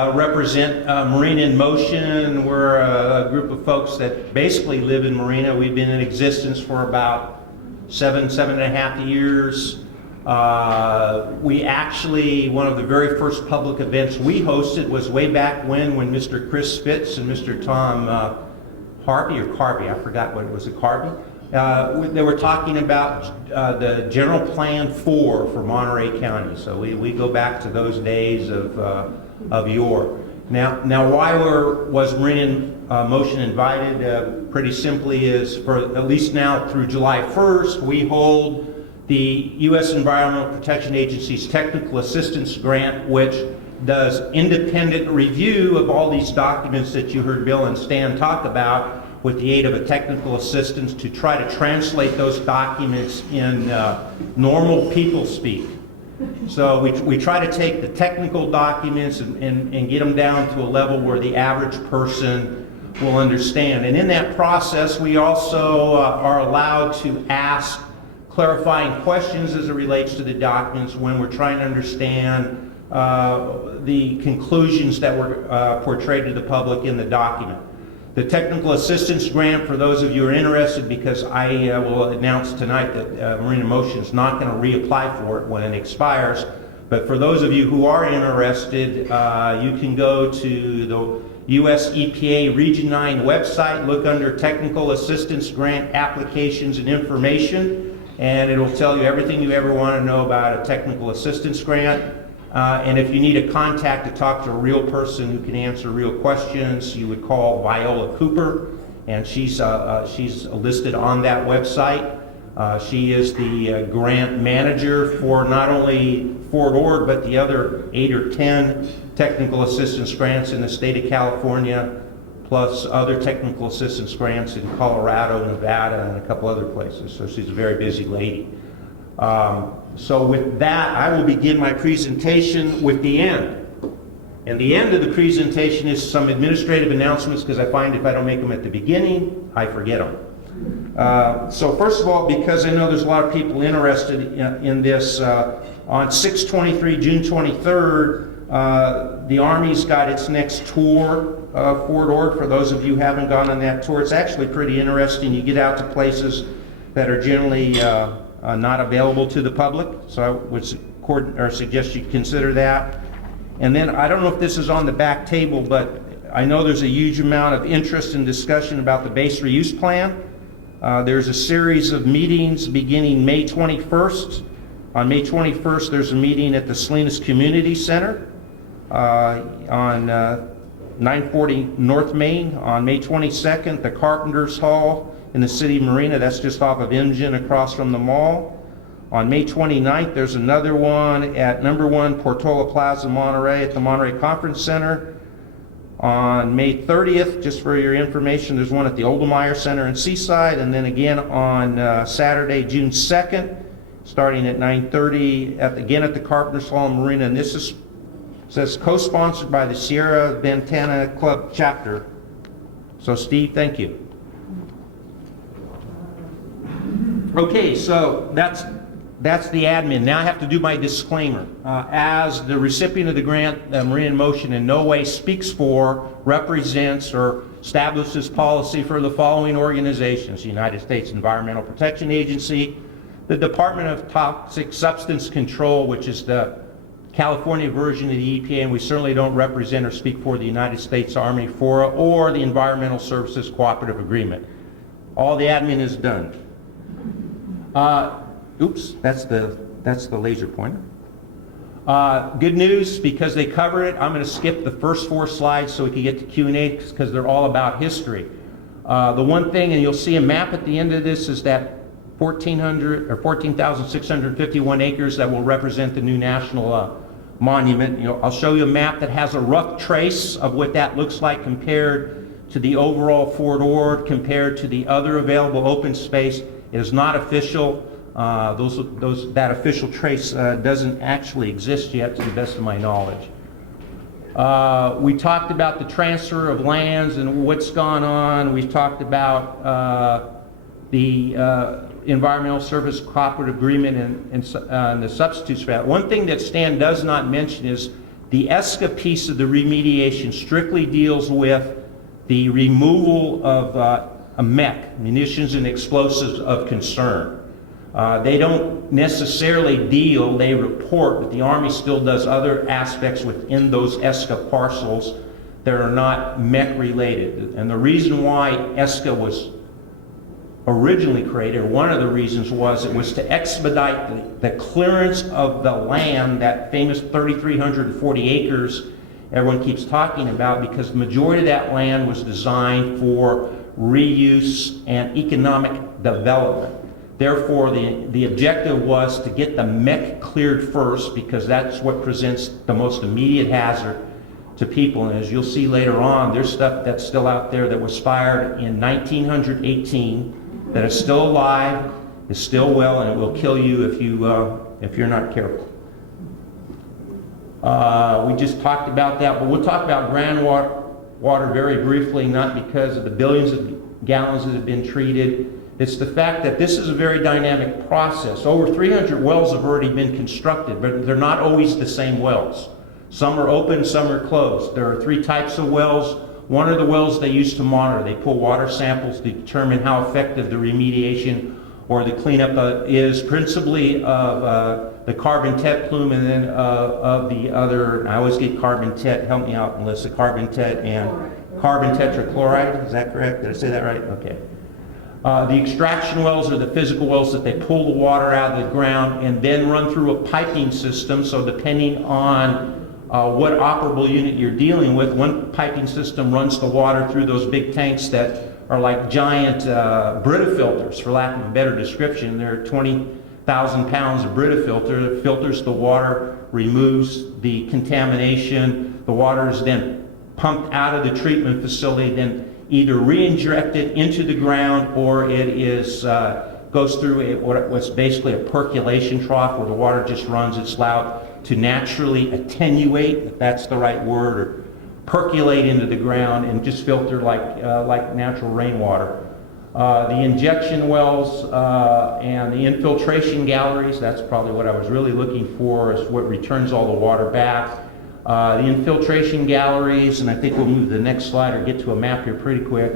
Represent Marina in Motion. We're a group of folks that basically live in Marina. We've been in existence for about seven and a half years. We actually, one of the very first public events we hosted was way back when Mr. Chris Spitz and Mr. Tom Harvey, or Carvey, I forgot what it was, Carvey. They were talking about the general plan for Monterey County. So we go back to those days of yore. Now why was Marina in Motion invited? Pretty simply is, for at least now through July 1st, we hold the U.S. Environmental Protection Agency's Technical Assistance Grant, which does independent review of all these documents that you heard Bill and Stan talk about, with the aid of a technical assistance to try to translate those documents in normal people speak. So we try to take the technical documents and get them down to a level where the average person will understand. And in that process, we also are allowed to ask clarifying questions as it relates to the documents when we're trying to understand the conclusions that were portrayed to the public in the document. The Technical Assistance Grant, for those of you who are interested, because I will announce tonight that Marina Motion is not going to reapply for it when it expires, but for those of you who are interested, you can go to the US EPA Region 9 website, look under Technical Assistance Grant Applications and Information, and it'll tell you everything you ever want to know about a technical assistance grant. And if you need a contact to talk to a real person who can answer real questions, you would call Viola Cooper, and she's listed on that website. She is the grant manager for not only Fort Ord, but the other 8 or 10 technical assistance grants in the state of California, plus other technical assistance grants in Colorado, Nevada, and a couple other places. So she's a very busy lady. So with that, I will begin my presentation with the end. And the end of the presentation is some administrative announcements, because I find if I don't make them at the beginning, I forget them. So first of all, because I know there's a lot of people interested in this, on 6/23, June 23rd, the Army's got its next tour of Fort Ord. For those of you who haven't gone on that tour, it's actually pretty interesting. You get out to places that are generally not available to the public, so I would suggest you consider that. And then, I don't know if this is on the back table, but I know there's a huge amount of interest and discussion about the base reuse plan. There's a series of meetings beginning May 21st. On May 21st, there's a meeting at the Salinas Community Center on 940 North Main. On May 22nd, the Carpenters Hall in the city of Marina, that's just off of Imgen across from the mall. On May 29th, there's another one at number 1 Portola Plaza, Monterey, at the Monterey Conference Center. On May 30th, just for your information, there's one at the Oldemeyer Center in Seaside, and then again on Saturday, June 2nd, starting at 9:30, again at the Carpenters Hall in Marina, and this says co-sponsored by the Sierra Ventana Club chapter. So Steve, thank you. Okay, so that's the admin. Now I have to do my disclaimer. As the recipient of the grant, Marina in Motion in no way speaks for, represents, or establishes policy for the following organizations: the United States Environmental Protection Agency, the Department of Toxic Substance Control, which is the California version of the EPA, and we certainly don't represent or speak for the United States Army, FORA, or the Environmental Services Cooperative Agreement. All the admin is done. Oops, that's the laser pointer. Good news, because they cover it, I'm going to skip the first 4 slides so we can get to Q&A, because they're all about history. The one thing, and you'll see a map at the end of this, is that 14,651 acres that will represent the new national monument. I'll show you a map that has a rough trace of what that looks like compared to the overall Fort Ord, compared to the other available open space. It is not official. That official trace doesn't actually exist yet, to the best of my knowledge. We talked about the transfer of lands and what's gone on. We've talked about the Environmental Service Cooperative Agreement and the substitutes for that. One thing that Stan does not mention is The ESCA piece of the remediation strictly deals with the removal of MEC, munitions and explosives of concern. They don't necessarily deal, they report, but the Army still does other aspects within those ESCA parcels that are not MEC related. And the reason why ESCA was originally created, or one of the reasons was, it was to expedite the clearance of the land, that famous 3,340 acres everyone keeps talking about, because the majority of that land was designed for reuse and economic development. Therefore, the objective was to get the MEC cleared first, because that's what presents the most immediate hazard to people. And as you'll see later on, there's stuff that's still out there that was fired in 1918 that is still alive, is still well, and it will kill you if you're not careful. We just talked about that, but we'll talk about groundwater very briefly, not because of the billions of gallons that have been treated. It's the fact that this is a very dynamic process. Over 300 wells have already been constructed, but they're not always the same wells. Some are open, some are closed. There are 3 types of wells. One are the wells they use to monitor. They pull water samples to determine how effective the remediation or the cleanup is, principally of the carbon-tet plume, and then of the other, I always get carbon-tet, help me out, Melissa, carbon-tet and carbon tetrachloride. Is that correct? Did I say that right? Okay. The extraction wells are the physical wells that they pull the water out of the ground and then run through a piping system. So depending on what operable unit you're dealing with, one piping system runs the water through those big tanks that are like giant Brita filters, for lack of a better description. They're 20,000 pounds of Brita filter. It filters the water, removes the contamination. The water is then pumped out of the treatment facility, then either re-injected into the ground, or it is goes through what's basically a percolation trough, where the water just runs its allowed to naturally attenuate, if that's the right word, or percolate into the ground and just filter like natural rainwater. The injection wells and the infiltration galleries, that's probably what I was really looking for, is what returns all the water back. The infiltration galleries, and I think we'll move to the next slide or get to a map here pretty quick.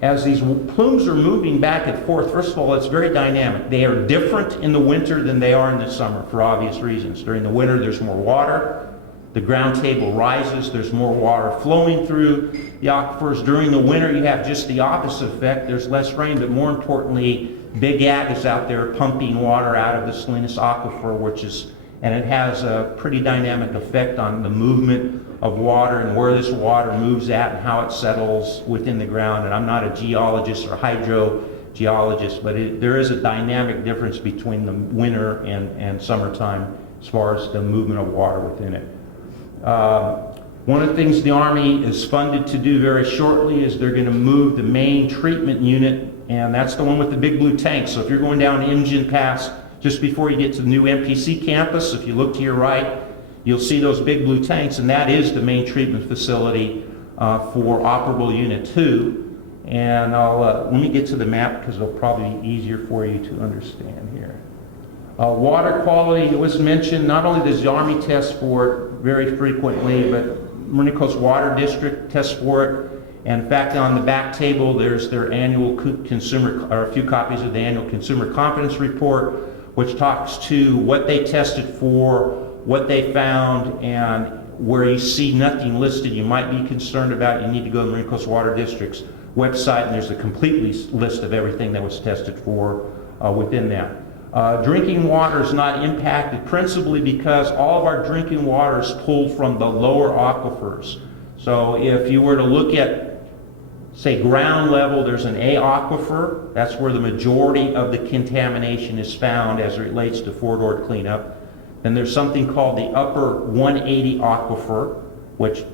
As these plumes are moving back and forth, first of all, it's very dynamic. They are different in the winter than they are in the summer, for obvious reasons. During the winter, there's more water. The ground table rises. There's more water flowing through the aquifers. During the winter, you have just the opposite effect. There's less rain, but more importantly, Big Ag is out there pumping water out of the Salinas Aquifer, and it has a pretty dynamic effect on the movement of water and where this water moves at and how it settles within the ground. And I'm not a geologist or hydrogeologist, but there is a dynamic difference between the winter and summertime as far as the movement of water within it. One of the things the Army is funded to do very shortly is they're going to move the main treatment unit, and that's the one with the big blue tank. So if you're going down Engine Pass just before you get to the new MPC campus, if you look to your right, you'll see those big blue tanks, and that is the main treatment facility for operable Unit 2. And let me get to the map because it'll probably be easier for you to understand here. Water quality was mentioned. Not only does the Army test for it very frequently, but Marina Coast Water District tests for it. And in fact, on the back table, there's their annual consumer, or a few copies of the annual consumer confidence report, which talks to what they tested for, what they found, and where you see nothing listed you might be concerned about, you need to go to the Marina Coast Water District's website, and there's a complete list of everything that was tested for within that. Drinking water is not impacted principally because all of our drinking water is pulled from the lower aquifers. So if you were to look at, say, ground level, there's an A aquifer. That's where the majority of the contamination is found as it relates to forward cleanup. Then there's something called the upper 180 aquifer, which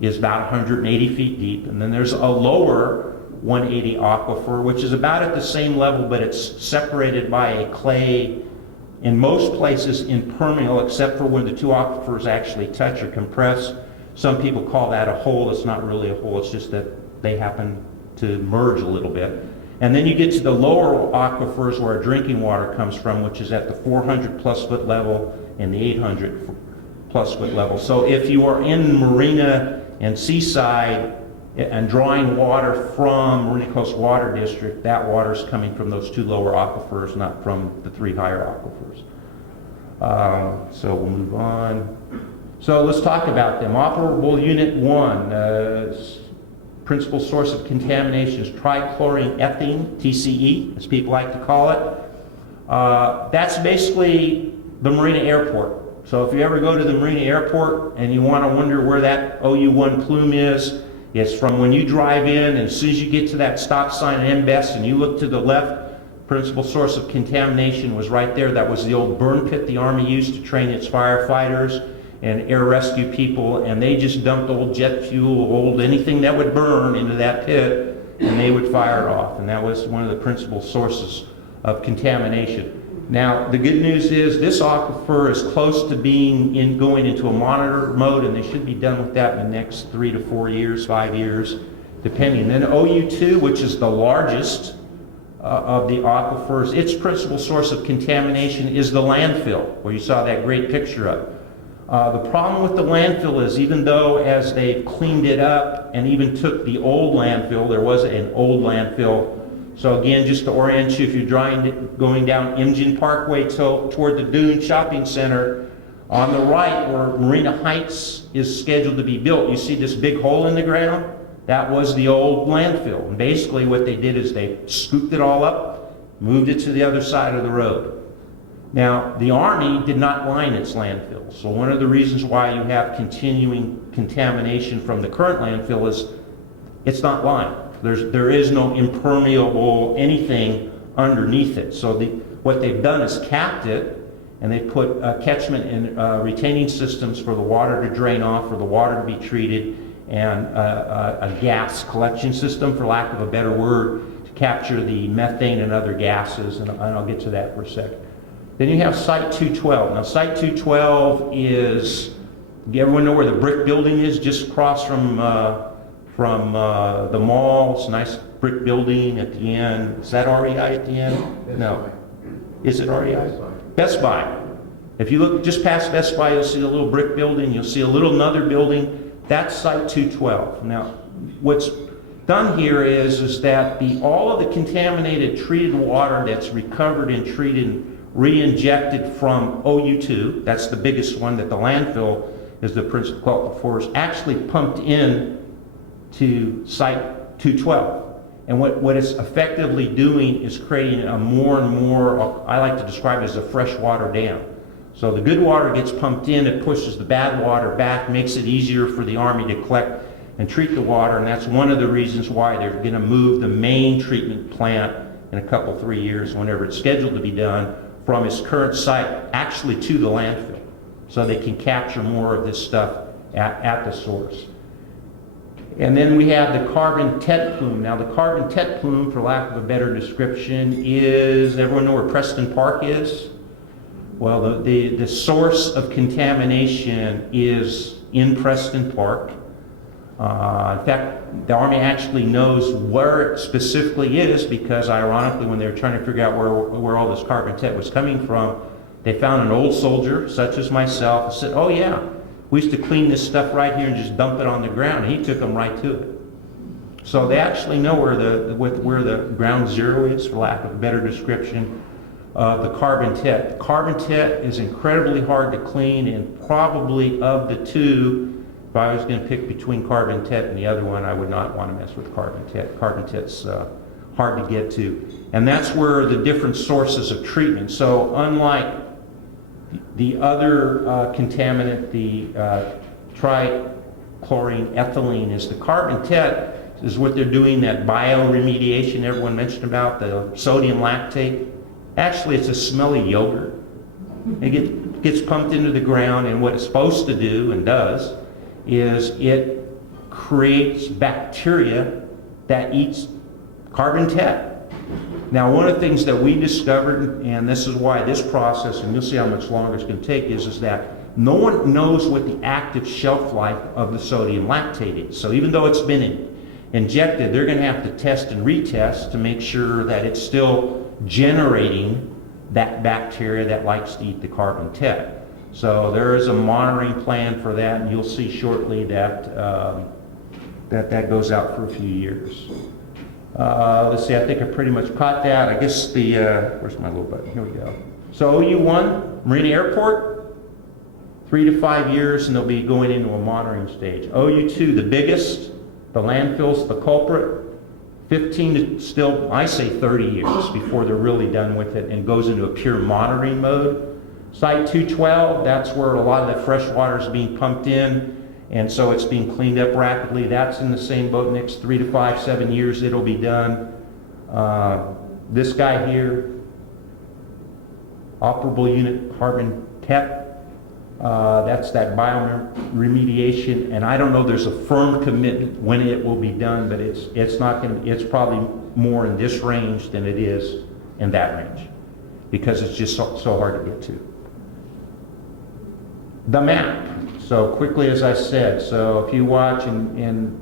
is about 180 feet deep. And then there's a lower 180 aquifer, which is about at the same level, but it's separated by a clay, in most places impermeable, except for when the two aquifers actually touch or compress. Some people call that a hole. It's not really a hole, it's just that they happen to merge a little bit. And then you get to the lower aquifers where our drinking water comes from, which is at the 400 plus foot level and the 800 plus foot level. So if you are in Marina and Seaside and drawing water from Marina Coast Water District, that water is coming from those 2 lower aquifers, not from the 3 higher aquifers. So we'll move on. So let's talk about them. Operable Unit 1, principal source of contamination is trichloroethylene, TCE, as people like to call it. That's basically the Marina Airport. So if you ever go to the Marina Airport and you want to wonder where that OU1 plume is, it's from when you drive in, and as soon as you get to that stop sign at MBES and you look to the left, principal source of contamination was right there. That was the old burn pit the Army used to train its firefighters and air rescue people, and they just dumped old jet fuel, old anything that would burn into that pit, and they would fire it off. And that was one of the principal sources of contamination. Now, the good news is this aquifer is close to going into a monitor mode, and they should be done with that in the next 3 to 4 years, 5 years, depending. Then OU2, which is the largest of the aquifers, its principal source of contamination is the landfill, where you saw that great picture of. The problem with the landfill is, even though as they've cleaned it up and even took the old landfill, there was an old landfill. So again, just to orient you, if you're going down Engine Parkway toward the Dune Shopping Center, on the right where Marina Heights is scheduled to be built, you see this big hole in the ground? That was the old landfill. And basically what they did is they scooped it all up, moved it to the other side of the road. Now, the Army did not line its landfill. So one of the reasons why you have continuing contamination from the current landfill is it's not lined. There is no impermeable anything underneath it. So what they've done is capped it, and they put catchment and retaining systems for the water to drain off, for the water to be treated, and a gas collection system, for lack of a better word, to capture the methane and other gases, and I'll get to that for a second. Then you have Site 212. Now, Site 212 is, everyone know where the brick building is, just across from the mall? It's a nice brick building at the end. Is that REI at the end? No. Is it REI? Best Buy. If you look just past Best Buy, you'll see a little brick building. You'll see another building. That's Site 212. Now, what's done here is that all of the contaminated treated water that's recovered and treated and re-injected from OU2, that's the biggest one that the landfill is the principal culprit for, is actually pumped in to Site 212. And what it's effectively doing is creating a more and more, I like to describe it as a freshwater dam. So the good water gets pumped in, it pushes the bad water back, makes it easier for the Army to collect and treat the water, and that's one of the reasons why they're going to move the main treatment plant in a couple, 3 years, whenever it's scheduled to be done, from its current site actually to the landfill, so they can capture more of this stuff at the source. And then we have the carbon tet plume. Now the carbon tet plume, for lack of a better description, is, everyone know where Preston Park is? Well, the source of contamination is in Preston Park. In fact, the Army actually knows where it specifically is, because ironically, when they were trying to figure out where all this carbon tet was coming from, they found an old soldier, such as myself, and said, oh yeah, we used to clean this stuff right here and just dump it on the ground, and he took them right to it. So they actually know where the ground zero is, for lack of a better description, of the carbon tet. The carbon tet is incredibly hard to clean, and probably of the two, if I was going to pick between carbon tet and the other one, I would not want to mess with carbon tet. Carbon tet's hard to get to. And that's where the different sources of treatment. So unlike the other contaminant, the trichloroethylene, is the carbon tet is what they're doing, that bioremediation everyone mentioned about, the sodium lactate. Actually, it's a smelly yogurt. It gets pumped into the ground, and what it's supposed to do, and does, is it creates bacteria that eats carbon tet. Now, one of the things that we discovered, and this is why this process, and you'll see how much longer it's going to take, is that no one knows what the active shelf life of the sodium lactate is. So even though it's been injected, they're going to have to test and retest to make sure that it's still generating that bacteria that likes to eat the carbon tet. So there is a monitoring plan for that, and you'll see shortly that that goes out for a few years. Let's see, I think I pretty much caught that. I guess the, where's my little button? Here we go. So OU1, Marina Airport, 3 to 5 years, and they'll be going into a monitoring stage. OU2, the biggest, the landfill's the culprit, 15 to still, I say 30 years before they're really done with it and goes into a pure monitoring mode. Site 212, that's where a lot of the fresh water is being pumped in, and so it's being cleaned up rapidly. That's in the same boat. Next 3 to 5, 7 years it'll be done. This guy here, operable unit carbon TEP, that's that bioremediation, and I don't know, there's a firm commitment when it will be done, but it's not going to, it's probably more in this range than it is in that range, because it's just so hard to get to. The map. So quickly, as I said, so if you watch and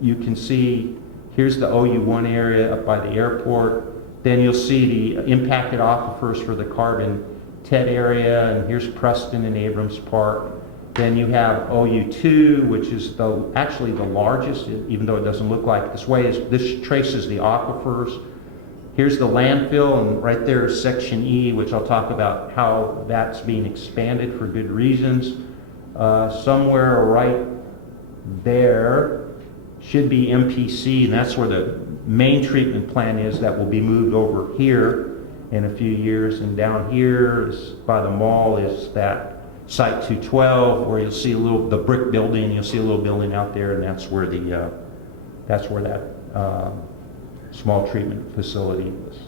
you can see, here's the OU1 area up by the airport. Then you'll see the impacted aquifers for the carbon TED area, and here's Preston and Abrams Park. Then you have OU2, which is actually the largest, even though it doesn't look like it this way. This traces the aquifers. Here's the landfill, and right there is Section E, which I'll talk about how that's being expanded for good reasons. Somewhere right there should be MPC, and that's where the main treatment plant is that will be moved over here in a few years. And down here is by the mall is that Site 212, where you'll see the brick building. You'll see a little building out there, and that's where that small treatment facility is.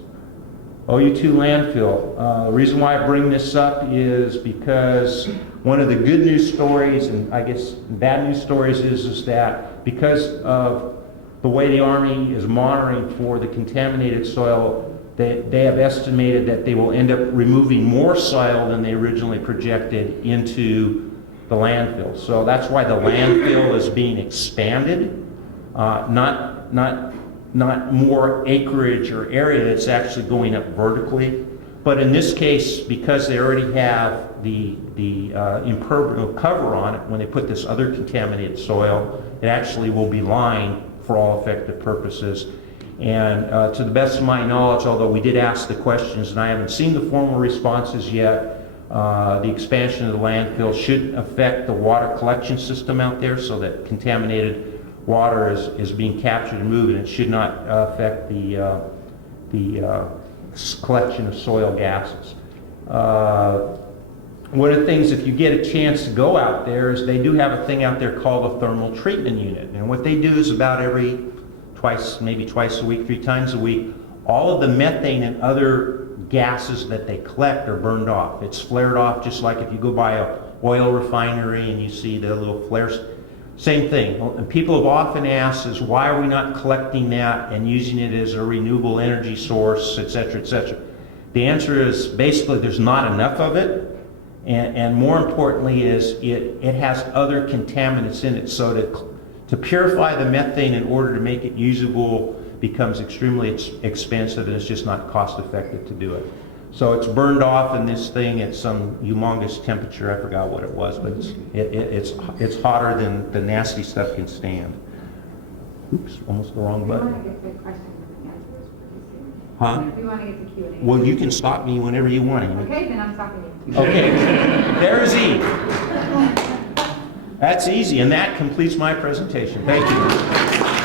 OU2 landfill. The reason why I bring this up is because one of the good news stories, and I guess bad news stories, is that because of the way the Army is monitoring for the contaminated soil, they have estimated that they will end up removing more soil than they originally projected into the landfill. So that's why the landfill is being expanded, not more acreage or area. It's actually going up vertically. But in this case, because they already have the impermeable cover on it, when they put this other contaminated soil, it actually will be lined for all effective purposes. And to the best of my knowledge, although we did ask the questions and I haven't seen the formal responses yet, the expansion of the landfill shouldn't affect the water collection system out there, so that contaminated water is being captured and moved, and it should not affect the collection of soil gases. One of the things, if you get a chance to go out there, is they do have a thing out there called a thermal treatment unit. And what they do is about maybe twice a week, 3 times a week, all of the methane and other gases that they collect are burned off. It's flared off, just like if you go by a oil refinery and you see the little flares. Same thing. And people have often asked is, why are we not collecting that and using it as a renewable energy source, et cetera, et cetera? The answer is basically there's not enough of it, and more importantly is it has other contaminants in it, so to purify the methane in order to make it usable becomes extremely expensive, and it's just not cost effective to do it. So it's burned off in this thing at some humongous temperature. I forgot what it was, but it's hotter than the nasty stuff can stand. Oops, almost the wrong button. Huh? If you want to get the Q&A. Well, you can stop me whenever you want. Okay, then I'm stopping you. Okay, there's E. That's easy, and that completes my presentation. Thank you.